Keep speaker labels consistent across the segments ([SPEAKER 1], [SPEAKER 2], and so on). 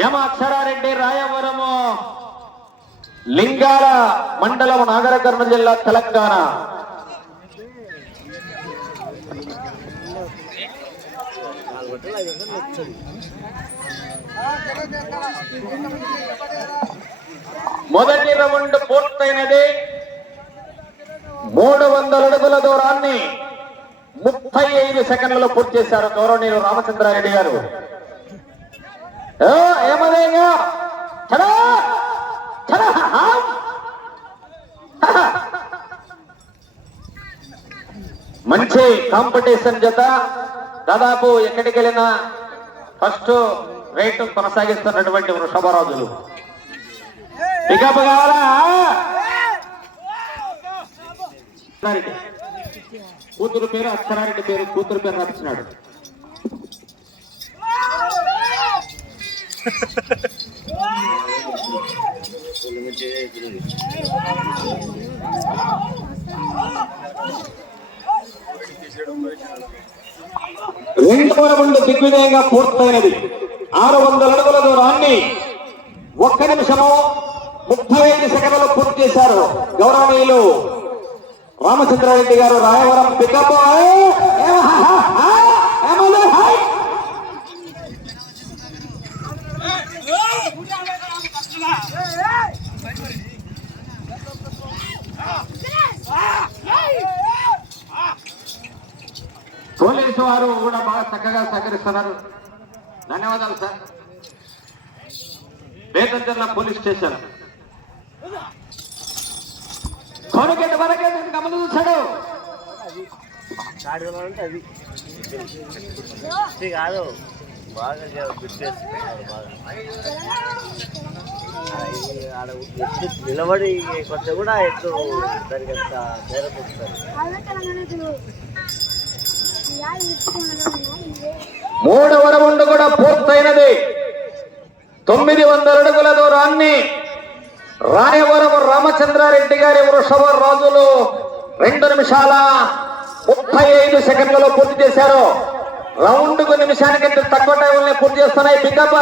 [SPEAKER 1] యమ అక్షరారెడ్డి రాయవరము లింగాల మండలం నాగరకర్ణ జిల్లా తెలంగాణ. మొదటి రౌండ్ పూర్తయినది. మూడు వందల అడుగుల దూరాన్ని ముప్పై ఐదు సెకండ్లలో పూర్తి చేశారు గౌరవనీయులు రామచంద్రారెడ్డి గారు. ఏమదేగా చడా? చడా? మంచి కాంపిటీషన్ జత దాదాపు ఎక్కడికి వెళ్ళినా ఫస్ట్ రేటు కొనసాగిస్తున్నటువంటి వృషభరాజులు. పికప్ కావాలా? కూతురు పేరు అక్షరారెడ్డి పేరు కూతురు పేరు రాపించినాడు రెండవ రౌండ్ దిగ్విజయంగా పూర్తయినది. ఆరు వందల అడుగుల దూరాన్ని ఒక్క నిమిషము ముప్పై ఐదు సెకండ్లు పూర్తి చేశారు గౌరవనీయులు రామచంద్రారెడ్డి గారు రాయవరం పికప్ పోలీసు వారు కూడా బాగా చక్కగా సహకరిస్తున్నారు. ధన్యవాదాలు సార్. Bethamcherla police station. కొనకెట్ట వరకే గమని చూశాడు.
[SPEAKER 2] అది కాదు. బాగా గుర్తేస్తున్నారు ఆడ ఎత్తు నిలబడి కొంచెం కూడా ఎత్తు దానికి అంత ధైర్యం
[SPEAKER 1] మూడవ రౌండ్ కూడా పూర్తయినది. తొమ్మిది వందల అడుగుల దూరాన్ని రాయవరం రామచంద్రారెడ్డి గారి వృషభ రాజులు రెండు నిమిషాల ముప్పై ఐదు సెకండ్లలో పూర్తి చేశారు. రౌండ్కు నిమిషానికంటే తక్కువ టైంలో పూర్తి చేస్తున్నాయి పికప్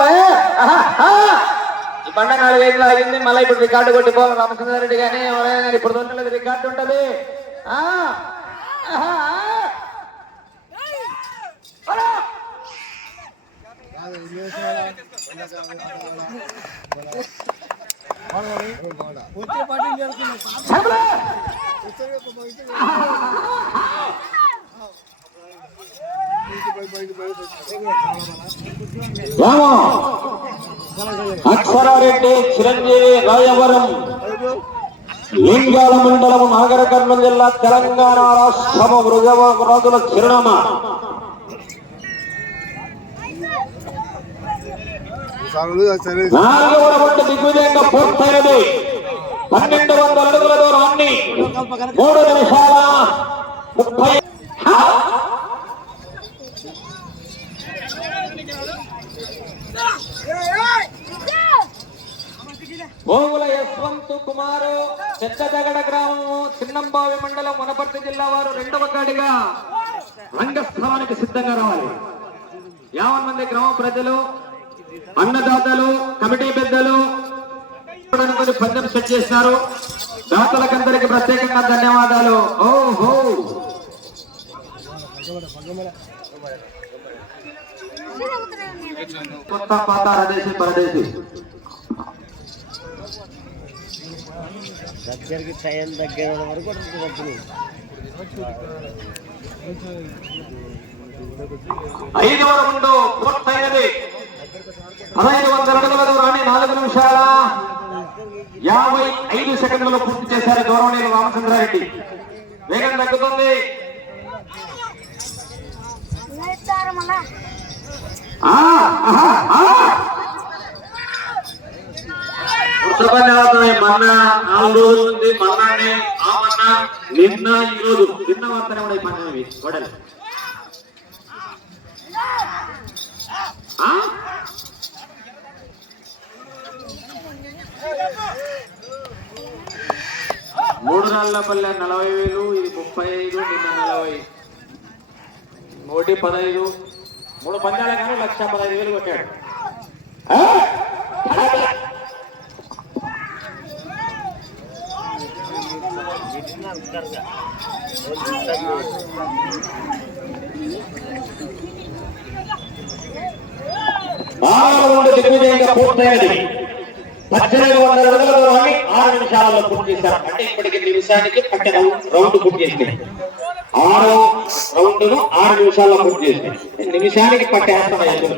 [SPEAKER 1] ఈ బండ నాలుగైదు ఆగింది. మళ్ళీ ఇప్పుడు రికార్డు కొట్టిపోవాలి. రామచంద్రారెడ్డి కానీ ఎవరైనా కానీ ఇప్పుడు రికార్డు ఉంటది. అక్షరారెడ్డి చిరంజీవి రాయవరం లింగాల మండలం నాగర జిల్లా తెలంగాణ రాష్ట్రము వృజవ రాజుల చిరునామా. నాలుగవ రౌండ్ దిగ్విజయంగా పూర్తయినది పన్నెండు వందల అడుగుల దూరాన్ని మూడు నిమిషాల ముప్పై గోగుల యశ్వంత్ కుమారు చెత్తదగడ గ్రామము చిన్నంబావి మండలం వనపర్తి జిల్లా వారు రెండవ కాడిగా రంగస్థానానికి సిద్ధంగా రావాలి. యావన్ మంది గ్రామ ప్రజలు అన్నదాతలు కమిటీ పెద్దలు అనుకుని పందెం సెట్ చేసినారు దాతలకందరికి ప్రత్యేకంగా ధన్యవాదాలు. ఓహో! కొత్త పాత రదేశి పరదేశి
[SPEAKER 2] దగ్గరికి టైం దగ్గర వరకు
[SPEAKER 1] ఐదవ రౌండ్ పూర్తయినది. పదహైదు వందల అడుగుల దూరాన్ని నాలుగు నిమిషాల యాభై ఐదు సెకండ్లలో పూర్తి చేశారు గౌరవనీయులు రామచంద్రారెడ్డి. వేగం తగ్గుతుంది. ఆ, ఆహా, ఆ. అన్న నాలుగు రోజుల నుండి నిన్న ఈ రోజు. నిన్న వార్తనే ఉన్నాయి పండుగ ఇవి గొడవలు మూడు నాలుగు పల్లె నలభై వేలు ఇది ముప్పై ఐదు నిన్న నలభై. నూటి పదహైదు. మూడు పందాల కానీ లక్ష పదహైదు వేలు కొట్టాడు. ఆ? దిగ్విజయంగా పూర్తయినది పద్దెనిమిది వందల అడుగుల దూరాన్ని ఆరు నిమిషాలలో పూర్తి చేశారు. అంటే ఇప్పటికి నిమిషానికి పట్టె రౌండ్ పూర్తి చేసింది. ఆరు రౌండ్ను ఆరు నిమిషాల్లో పూర్తి చేసింది. నిమిషానికి పట్టేస్తున్నాయి అందరూ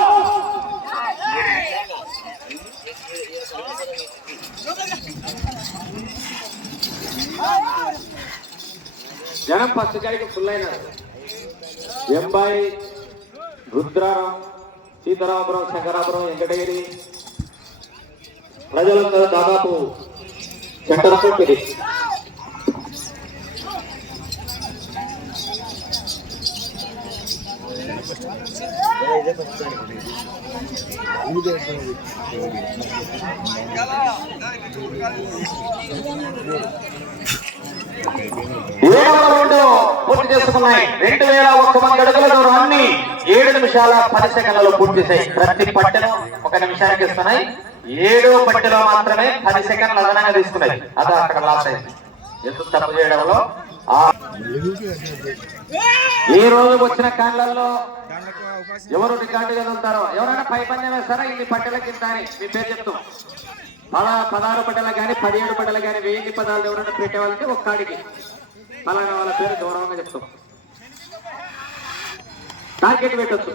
[SPEAKER 1] కూడా జనం ఫస్ట్ గారికి ఫుల్ అయినారు ఎంబాయి రుద్రారం సీతారామపురం శంకరాపురం వెంకటగిరి ప్రజలందరూ దాదాపు సెంటర్ కోట్ పూర్తి రెండు వేల ఒక్క మంది అడుగుల దూరాన్ని ఏడు నిమిషాల పది సెకండ్లలో పూర్తి చేశాయి. ప్రతి పట్టెను ఒక నిమిషానికి ఇస్తున్నాయి. ఏడో పట్టెలో మాత్రమే పది సెకండ్లు అదనంగా తీసుకున్నాయి. అదే అక్కడ లాస్ అయింది. ఎందుకు తప్పు చేయడంలో? ఈ రోజు వచ్చిన కాండల్లో ఎవరు రికార్డు చదువుతారో ఎవరైనా పై పందెం వేస్తారా? ఇన్ని పట్టెలకి కింద అని. మీ పేరు చెప్తాం. పద పదహారు పట్టెలు కానీ పదిహేడు పట్టెలు కానీ వెయ్యి పదాలు ఎవరైనా పెట్టేవాళ్ళకి ఒక్కడికి పలానా వాళ్ళ పేరు గౌరవంగా చెప్తాం. టార్గెట్ పెట్టచ్చు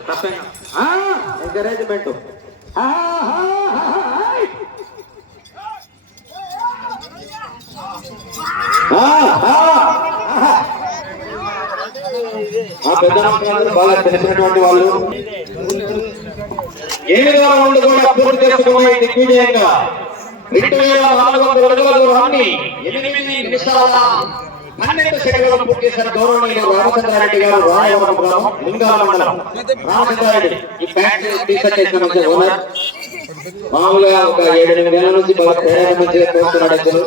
[SPEAKER 1] ఎంకరేజ్మెంట్ బాగా తెలిసినటువంటి వాళ్ళు. ఎనిమిదవ రౌండ్ కూడా పూర్తి చేసుకున్నాయి దిగ్విజయంగా రెండు వేల నాలుగు వందల అడుగుల దూరాన్ని ఎనిమిది నిమిషాల పన్నెండు సెకండ్లలో పూర్తి చేశారు గౌరవనీయులు రామచంద్రారెడ్డి గారు రాయవరం గ్రామం లింగాల మండలం రామచంద్రారెడ్డి ఈ ప్యాంట్ టీ వేసిన మంచి ఓనర్. మామూలుగా ఒక ఏడు ఎనిమిది నెలల నుంచి బాగా తయారు మంచిగా తోస్తున్నాడు అసలు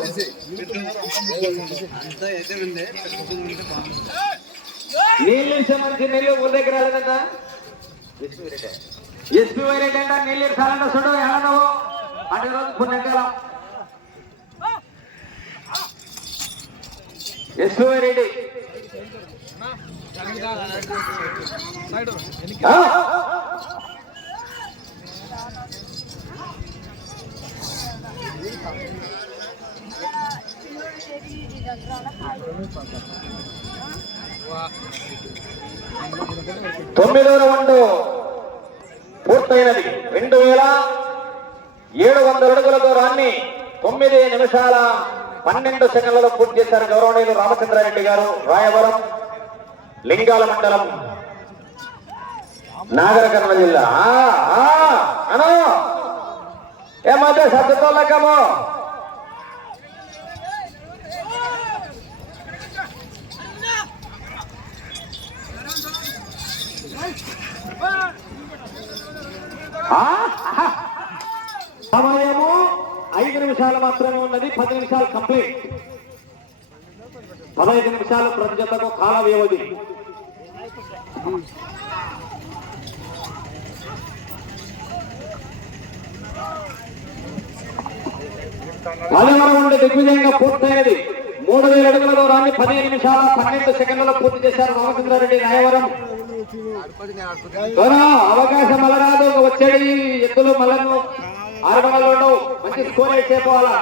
[SPEAKER 1] నీళ్ళు మంచి నీళ్ళు ఊరి దగ్గర రాలేదంట ఎస్పీ వైరెడ్డి అంట నీళ్ళు ఇస్తానంట చూడు ఎలా నువ్వు అటు రోజు పుణ్యకాలం. ఎస్పీ వైరెడ్డి తొమ్మిదవ రౌండ్ పూర్తయినది. రెండు వేల ఏడు వందల అడుగుల దూరాన్ని తొమ్మిది నిమిషాల పన్నెండు సెకండ్లలో పూర్తి చేశారు గౌరవనీయులు రామచంద్రారెడ్డి గారు రాయవరం లింగాల మండలం నాగర కర్నూలు జిల్లా. ఆ, ఆ, అను. ఏమంటే సత్తుతో లెక్కమో ఐదు నిమిషాలు మాత్రమే ఉన్నది. పది నిమిషాలు కంప్లీట్. పదహైదు నిమిషాలు ప్రతి జతకు కాల వ్యవధి. పదవ రౌండ్ దిగ్విజయంగా పూర్తయినది. మూడు వేల అడుగుల దూరాన్ని పదిహేను నిమిషాల పన్నెండు సెకండ్లలో పూర్తి చేశారు రామచంద్రారెడ్డి త్వర అవకాశం అలరాదు. వచ్చేది ఎత్తులు మళ్ళను ఆరు ఉండవు మంచి స్కోర్ అయితే పోవాలా?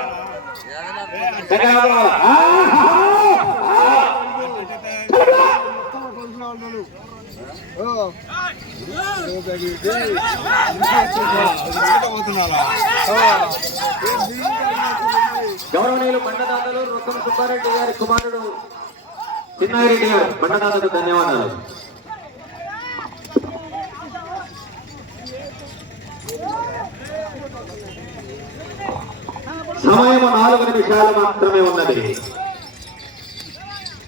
[SPEAKER 1] గౌరవనీయులు బండదాతలు రుక్కం సుబ్బారెడ్డి గారి కుమారుడు చిన్నారెడ్డి గారు. బండదాతకు ధన్యవాదాలు. సమయం నాలుగు నిమిషాలు మాత్రమే ఉన్నది.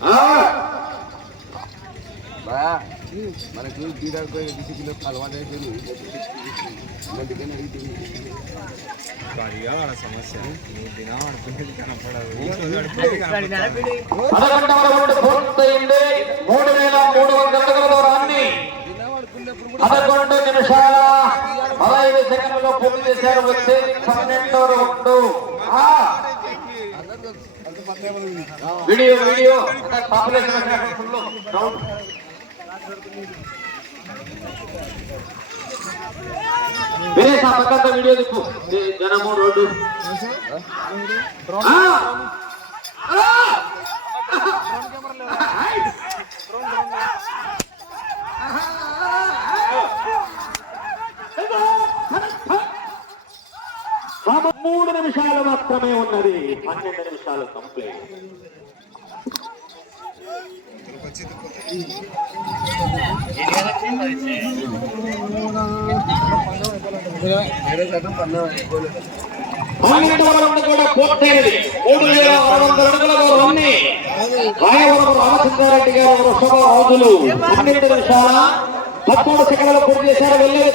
[SPEAKER 1] ఆ,
[SPEAKER 3] మనకు బీదాడిపోయి డిసిప్లిన్ అలవాటు అయిపోయింది. అందుకని అడిగితే సమస్య
[SPEAKER 1] పదకొండవ రౌండ్ పూర్తయింది మూడు వేల మూడు వందల అడుగుల దూరాన్ని పదకొండు నిమిషాల పదహైదు సెకండ్లలో పూర్తి చేశారు. వచ్చేది పన్నెండో రౌండ్. Video video. పాపులేషన్ వినేష్ ఆ దిక్కు. జనము రోడ్డు. మూడు నిమిషాలు మాత్రమే ఉన్నది. పన్నెండు నిమిషాలు కంప్లీట్ పన్నెండవ పూర్తయినది మూడు వేల ఆరు వందల అడుగుల దూరాన్ని రాయవరం రామచంద్రారెడ్డి గారు వృషభ రాజులు పన్నెండు నిమిషాల పద్మూడు సెకండ్లు పూర్తి చేశారు. వెళ్ళేది